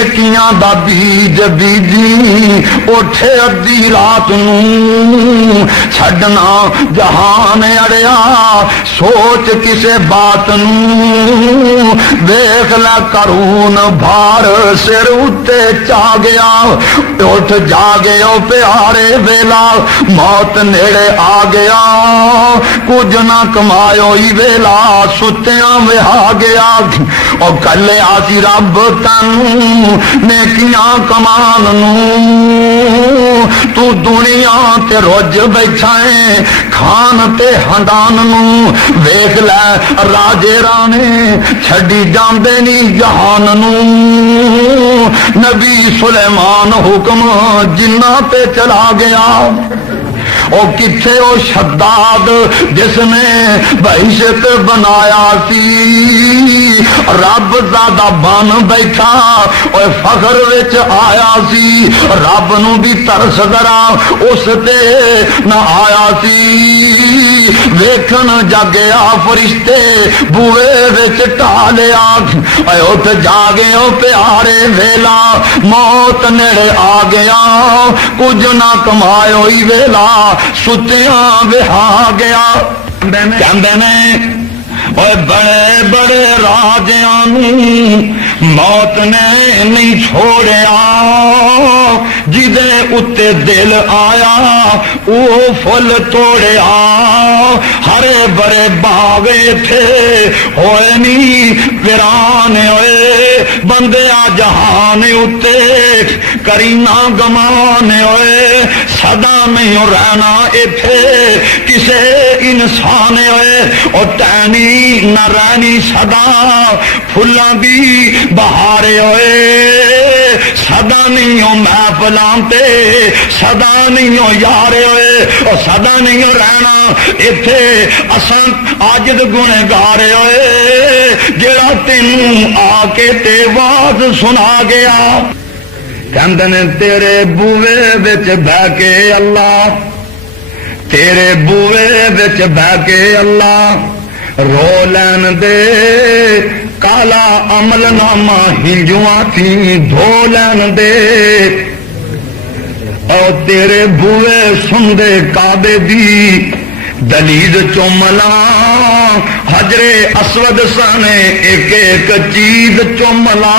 نیکیاں دا بیج بیجی اٹھے ادھی رات نوں چھڈنا جہان اڑیا سوچ کسے بات نوں دیکھ لا کرون بھار سر اتے چا گیا اٹھ جاگے او پیارے ویلا موت نیڑے آ گیا کچھ نہ کمایو ہی ویلا ستیاں وہا گیا او کلے آسی رب تن نیکیاں کمان نوں تو دنیا تے رج بیٹھا ہے کھان تے ہنڈان نوں ویکھ لے راجے رانے چھڈی جاندے نی جہان نوں نبی سلیمان حکم جنہ تے چلا گیا او کتھے او شداد جس نے بہشت بنایا سی رب زیادہ بن بیٹھا او فخر وچ آیا سی رب نو بھی ترس ذرا اس تے نہ آیا سی ویکھن جگیا فرشتے بوئے وچ ٹالیا اے اٹھ جاگے او پیارے ویلا موت نیڑے آ گیا کچھ نہ کمایو ہی ویلا ستیاں بہا گیا کہندے نے اوے بڑے بڑے راجیاں موت نے نہیں چھوڑیا جدے اتے دل آیا او فل توڑیا ہرے بڑے باغے تھے ہوئے نہیں ویران ہوئے بندیا جہان اتے کرینا گمان ہوئے سدا نہیں رہنا ایتھے کسے انسان ہوئے اور تینی نہ رہنی سدا پھلاں دی بہارے ہوئے سدا نہیں ہو محفلاں تے سدا نہیں ہو یارے ہوئے اور سدا نہیں ہو رہنا ایتھے اساں عاجز گنہگارے ہوئے جڑا تینوں آ کے تے واز سنا گیا کہندے نے تیرے بوئے وچ بہ کے اللہ تیرے بوئے وچ بہ کے اللہ رو لین دے کالا عمل نامہ ہنجواں تھی دھو لین دے او تیرے بوئے سندے کعبے دی دلید چوملا حجر اسود سانے ایک ایک چیز چوملا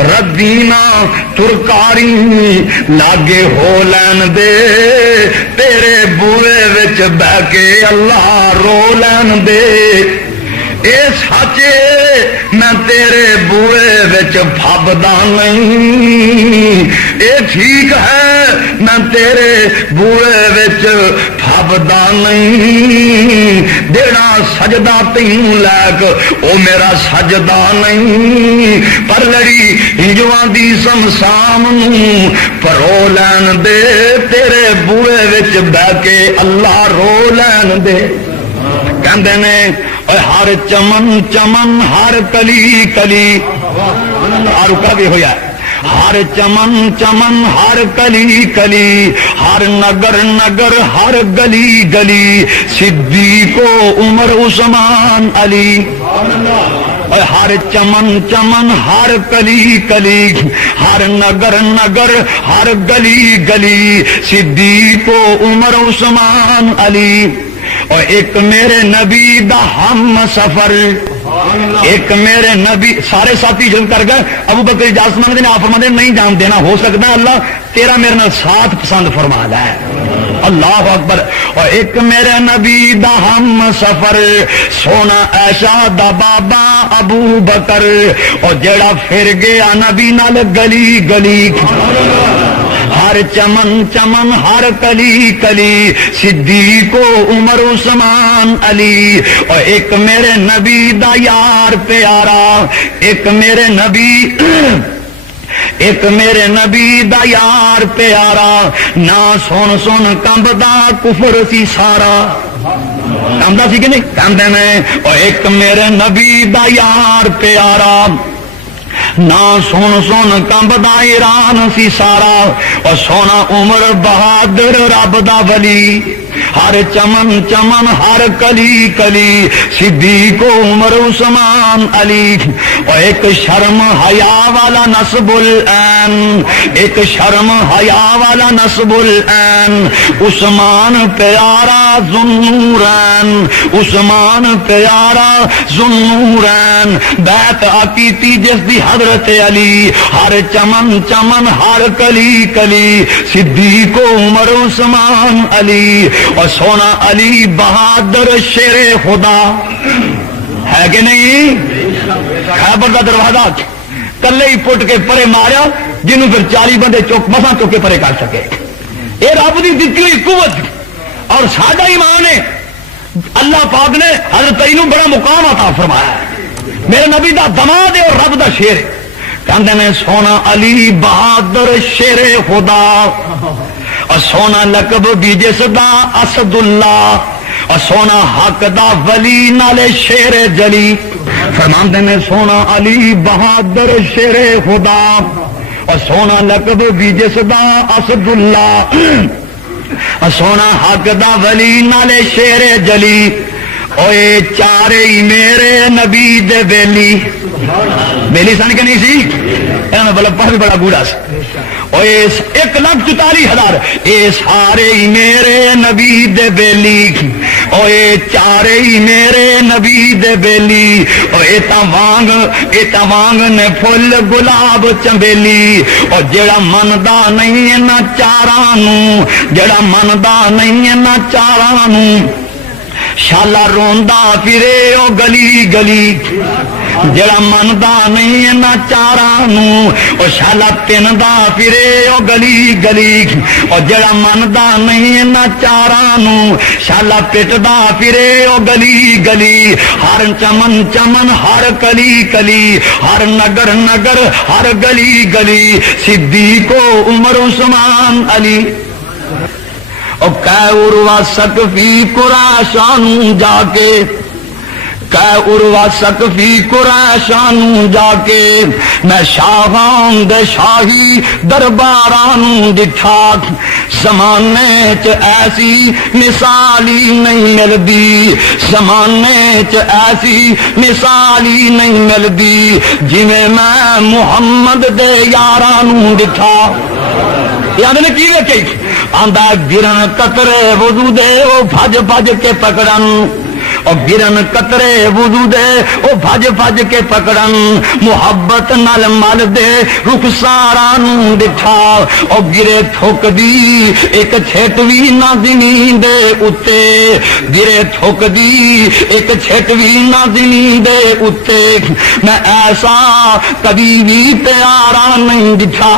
ردینا ترکاری لاگے ہو لین دے تیرے بوئے وچ بہ کے اللہ رو لین دے اے سچے میں تیرے بوئے وچ پھبدا نہیں اے ٹھیک ہے میں تیرے بوئے وچ پھبدا نہیں دینا سجدہ تینوں لائق او میرا سجدہ نہیں پر لڑی ہنجواں دی سمسام پرو لین دے تیرے بوئے وچ بہ کے اللہ رو لین دے کہندے نے ہر چمن چمن ہر کلی کلی رکا بھی ہویا ہر چمن چمن ہر کلی کلی ہر نگر نگر ہر گلی گلی صدیق و عمر عثمان علی ہر چمن چمن ہر کلی کلی ہر نگر نگر ہر گلی گلی صدیق و عمر عثمان علی اور ایک میرے نبی دا ہم سفر ایک میرے نبی سارے ساتھی جل کر گئے ابو بکر اجازت مانگتے ہیں آپ فرماتے ہیں نہیں جان دینا ہو سکتا ہے اللہ تیرا میرے نال ساتھ پسند فرما ہے اللہ اکبر اور ایک میرے نبی دا ہم سفر سونا ایشا دا بابا ابو بکر اور جڑا پھر گیا نبی نال گلی گلی ہر چمن چمن ہر کلی کلی صدیق و عمر عثمان علی اور ایک میرے نبی دا یار پیارا ایک میرے نبی دا یار پیارا نہ سن سن کمبدا کفر سی سارا کمبدا سی کہ نہیں کمبدے میں اور ایک میرے نبی دا یار پیارا نہ سن سن کمبدا ایران سی سارا اور سونا عمر بہادر رب دا ولی ہر چمن چمن ہر کلی کلی صدیق عمر عثمان علی اور ایک شرم حیا والا نصب العین ایک شرم حیا والا نصب العین عثمان پیارا ذوالنورین عثمان پیارا ذوالنورین بیعت عقیدی جس دی حضرت علی ہر چمن چمن ہر کلی کلی صدیق عمر عثمان علی اور سونا علی بہادر شیر خدا ہے کہ نہیں خیبر کا دروازہ کلے ہی پٹ کے پرے ماریا جنہوں پھر 40 بندے چوک مساں چوک کے پرے کر سکے یہ رب دی دتی ہوئی قوت اور ساڈا ایمان ہے اللہ پاک نے حضرت علی نوں بڑا مقام عطا فرمایا ہے میرے نبی دا دماد ہے اور رب دا شیر کہندے نے سونا علی بہادر شیر خدا اور سونا لقب بھی جس دا اسد اللہ اور سونا حق دا ولی نالے شیر جلی فرماندے نے سونا علی بہادر شیر خدا اور سونا لقب بھی جس دا اسد اللہ اور سونا حق دا ولی نالے شیر جلی اوے چارے ہی میرے نبی دے بیلی بیلی سن کے نہیں سی بلب بھی بڑا گوڑا سی 1,44,000 اے سارے ہی میرے نبی دے بیلی اوے چارے ہی میرے نبی دے بیلی اوے تا وانگ نے پھل گلاب چنبیلی اور جڑا مندا نہیں ہے نہ چاراں نوں جڑا مندا نہیں ہے نہ چاراں نوں شالا روندا پھرے او گلی گلی جڑا مندا نہیں ہے نہ چاراں نوں او شالا پندا پھرے او گلی گلی او جڑا مندا نہیں ہے نہ چاراں نوں شالا پٹدا پھرے او گلی گلی ہر چمن چمن ہر کلی کلی ہر نگر نگر ہر گلی گلی صدیق عمر عثمان علی او کہ اروا سقفی قریشانوں جا کے کہ اروا سقفی قریشانوں جا کے میں شاہاں دے شاہی دربارانوں دکھا زمانے چ ایسی مثالی نہیں ملدی زمانے چ ایسی مثالی نہیں ملدی جویں میں محمد دے یارانوں دکھا یاد نے کی کہ آندا گرن قطرے وضو دے او بھج بھج کے پکڑن او گرن قطرے وضو دے او بھج بھج کے پکڑن محبت نال مل دے رخساراں نوں دکھا او گرے تھوک دی ایک چھٹ وی نہ زمین دے اُتے گرے تھوک دی ایک چھٹ وی نہ زمین دے اُتے میں ایسا کبھی بھی پیارا نہیں دکھا